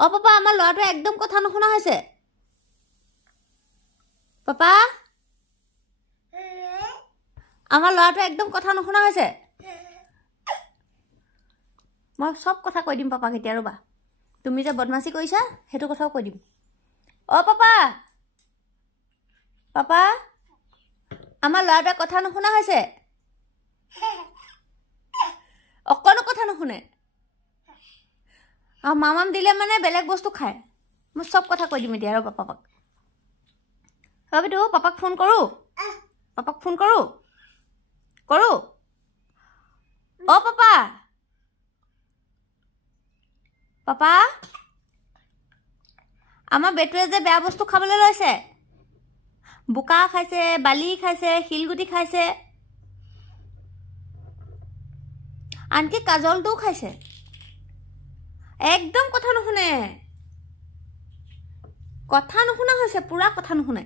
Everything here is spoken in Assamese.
অ পাপা আমাৰ ল'ৰাটো একদম কথা নুশুনা হৈছে পাপা আমাৰ ল'ৰাটো একদম কথা নুশুনা হৈছে মই সব কথা কৈ দিম পাপাক এতিয়া ৰবা তুমি যে বদমাসি কৰিছা হেতু কথাও কৈ দিম অ পাপা পাপা আমাৰ ল'ৰাটোৱে কথা নুশুনা হৈছে অকনো কথা নুশুনে আৰু মামাম দিলে মানে বেলেগ বস্তু খায় মই সব কথা কৈ দিম এতিয়া ৰবা পাপাক ৰবিটো পাপাক ফোন কৰো কৰো অ পাপা পাপা আমাৰ বেটুৱে যে বেয়া বস্তু খাবলৈ লৈছে বোকা খাইছে বালি খাইছে শিলগুটি খাইছে আনকি কাজলটোও খাইছে একদম কথা নুশুনে হৈছে পুৰা কথা নুশুনে